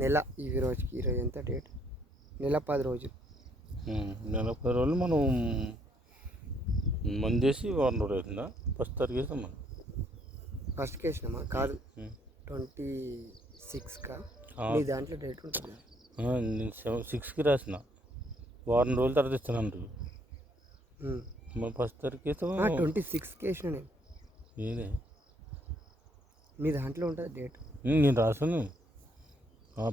నెల ఈ రోజుకి ఈరోజు ఎంత డేట్? నెల 10 రోజులు. నెల 10 రోజులు మనం మందేసి వారం రోజులు అవుతుందా? ఫస్ట్ తారీఖు వేసాం మనం. ఫస్ట్కి వేసినామా? కాదు, 26కా? మీ దాంట్లో డేట్ ఉంటుంది. నేను 6కి రాసిన, వారం రోజుల తర్వాత ఇస్తాను. మన ఫస్ట్ తారీఖు వేస్తాం. 26కి వేసిన నేను. నేనే మీ దాంట్లో ఉంటుంది డేట్. నేను రాసాను.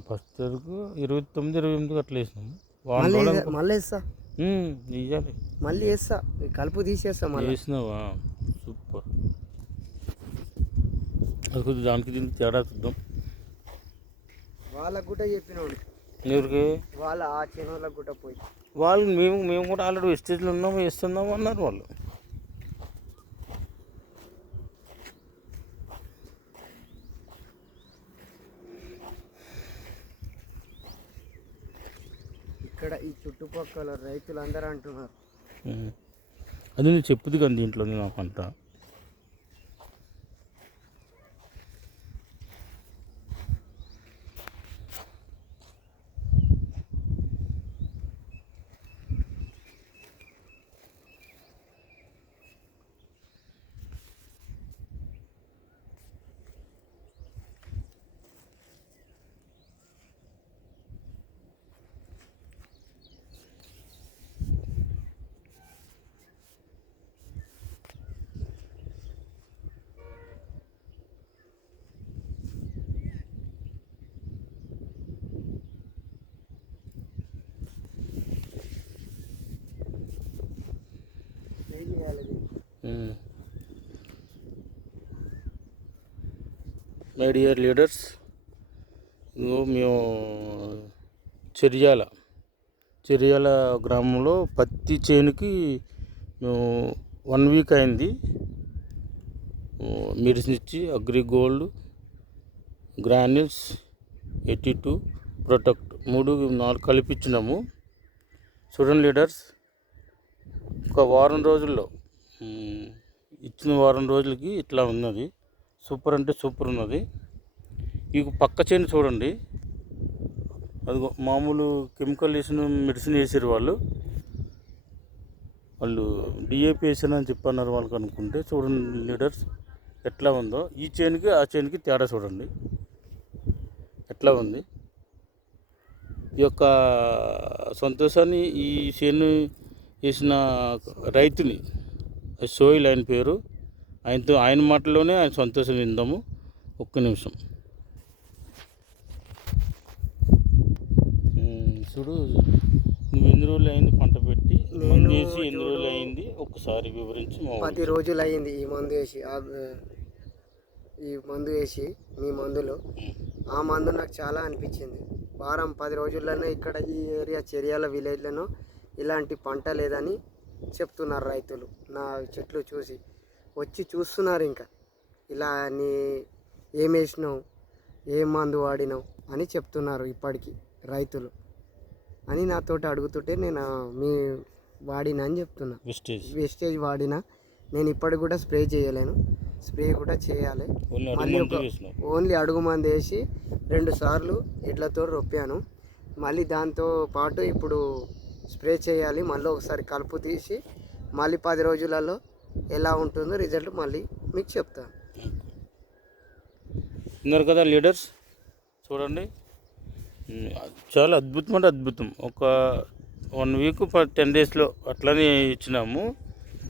ఫస్ట్ తారీఖు 29, 28 అట్లా వేసినాము. మళ్ళీ వేస్తా, ఇవ్వాలి, మళ్ళీ వేస్తా, కలుపు తీసేస్తా. మళ్ళీ వేసినావా? సూపర్. అది కొద్దిగా దానికి దీనికి తేడా చూద్దాం. వాళ్ళకు కూడా చెప్పినాడు. ఎవరికి? వాళ్ళ ఆ చిన్నోళ్ళకు కూడా పోయి వాళ్ళు మేము కూడా ఆల్రెడీ వెస్టేజ్లో ఉన్నాము, వేస్తున్నాము అన్నారు వాళ్ళు. ఇక్కడ ఈ చుట్టుపక్కల రైతులు అందరూ అంటున్నారు. అది నేను చెప్పుది కానీ దీంట్లో నాకు అంతా మై డియర్ లీడర్స్, మేము చెర్యాల గ్రామంలో పత్తి చేనుకి మేము 1 వీక్ అయింది. మెడిసిన్ ఇచ్చి అగ్రి గోల్డ్, గ్రాన్యూల్స్, 82 ప్రొటెక్ట్ 3-4 కలిపించినాము. చూడండి లీడర్స్, ఒక వారం రోజుల్లో ఇచ్చిన వారం రోజులకి ఇట్లా ఉన్నది. సూపర్ అంటే సూపర్ ఉన్నది. ఈ పక్క చేను చూడండి, అది మామూలు కెమికల్ వేసిన మెడిసిన్ వేసారు వాళ్ళు డిఏపి వేసారని చెప్పన్నారు వాళ్ళకి అనుకుంటే. చూడండి లీడర్స్ ఎట్లా ఉందో. ఈ చేనుకి ఆ చేనుకి తేడా చూడండి ఎట్లా ఉంది. ఈ యొక్క సంతోషాన్ని ఈ చేను వేసిన రైతుని, సోయిల్ ఆయన పేరు, ఆయన మాటల్లోనే ఆయన సంతోషం విందాము. ఒక్క నిమిషం చూడు. నువ్వు ఎన్ని రోజులు అయింది పంట పెట్టి? మందు వేసి ఎన్ని రోజులు అయింది ఒక్కసారి వివరించి. 10 రోజులు అయింది ఈ మందు వేసి. ఈ మందు వేసి మీ మందులో ఆ మందు నాకు చాలా అనిపించింది. వారం 10 రోజుల్లోనే ఇక్కడ ఈ ఏరియా చెర్యాల విలేజ్లను ఇలాంటి పంట లేదని చెప్తున్నారు రైతులు. నా చెట్లు చూసి వచ్చి చూస్తున్నారు. ఇంకా ఇలా నీ ఏం వేసినావు, ఏం మందు వాడినావు అని చెప్తున్నారు ఇప్పటికీ రైతులు. అని నాతోటి అడుగుతుంటే నేను మీ వాడినా అని చెప్తున్నా. వెస్టేజ్ వాడినా. నేను ఇప్పటికి కూడా స్ప్రే చేయలేను, స్ప్రే కూడా చేయాలి. మళ్ళీ ఓన్లీ అడుగు మందు వేసి 2 సార్లు ఎడ్లతో రొప్పాను. మళ్ళీ దాంతో పాటు ఇప్పుడు స్ప్రే చేయాలి. మళ్ళీ ఒకసారి కలుపు తీసి మళ్ళీ 10 రోజులలో ఎలా ఉంటుందో రిజల్ట్ మళ్ళీ మీకు చెప్తాను. ఉన్నారు కదా లీడర్స్, చూడండి చాలా అద్భుతం అంటే అద్భుతం. ఒక 1 వీక్ 10 డేస్లో అట్లనే ఇచ్చినాము.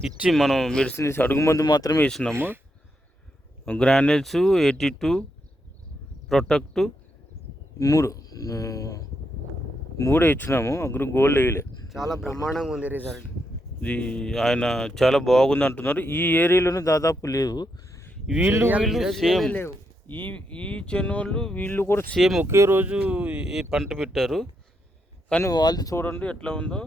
ఇచ్చి మనం మెడిసిన్ ఇచ్చి అడుగు మందు మాత్రమే ఇచ్చినాము. గ్రాన్యూల్స్, 82 ప్రొటెక్ట్ 3 ఇచ్చినాము. అగ్రి గోల్డ్ వేయలే. చాలా బ్రహ్మాండంగా ఉంది రిజల్ట్. ఇది ఆయన చాలా బాగుంది అంటున్నారు. ఈ ఏరియాలోనే దాదాపు లేవు. వీళ్ళు సేమ్ ఈ చెన్నోళ్ళు వీళ్ళు కూడా సేమ్ ఒకే రోజు ఈ పంట పెట్టారు. కానీ వాళ్ళు చూడండి ఎట్లా ఉందో,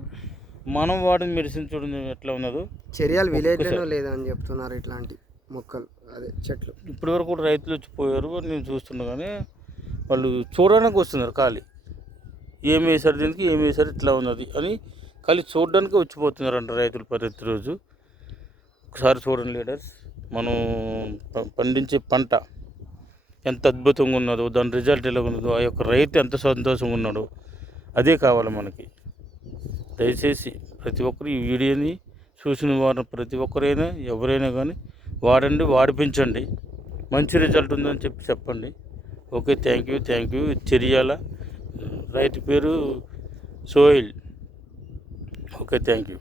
మనం వాడిన మెడిసిన్ చూడండి ఎట్లా ఉన్నదో. చెర్యాల విలేజ్లో లేదా అని చెప్తున్నారు ఇట్లాంటి మొక్కలు, అదే చెట్లు. ఇప్పటి వరకు కూడా రైతులు వచ్చిపోయారు, నేను చూస్తున్నా. కానీ వాళ్ళు చూడడానికి వస్తున్నారు ఖాళీ. ఏం వేశారు దీనికి, ఏం వేశారు, ఇట్లా ఉన్నది అని ఖాళీ చూడడానికి వచ్చిపోతున్నారంట రైతులు ప్రతిరోజు. ఒకసారి చూడండి లీడర్స్, మనం పండించే పంట ఎంత అద్భుతంగా ఉన్నదో, దాని రిజల్ట్ ఎలా ఉన్నదో, ఆ యొక్క రైతు ఎంత సంతోషంగా ఉన్నాడో అదే కావాలి మనకి. దయచేసి ప్రతి ఒక్కరు ఈ వీడియోని చూసిన వారు ప్రతి ఒక్కరైనా ఎవరైనా కానీ వాడండి, వాడిపించండి. మంచి రిజల్ట్ ఉందని చెప్పండి. Okay, thank you. చెరియాల రైతు పేరు సోహిల్. Okay, thank you.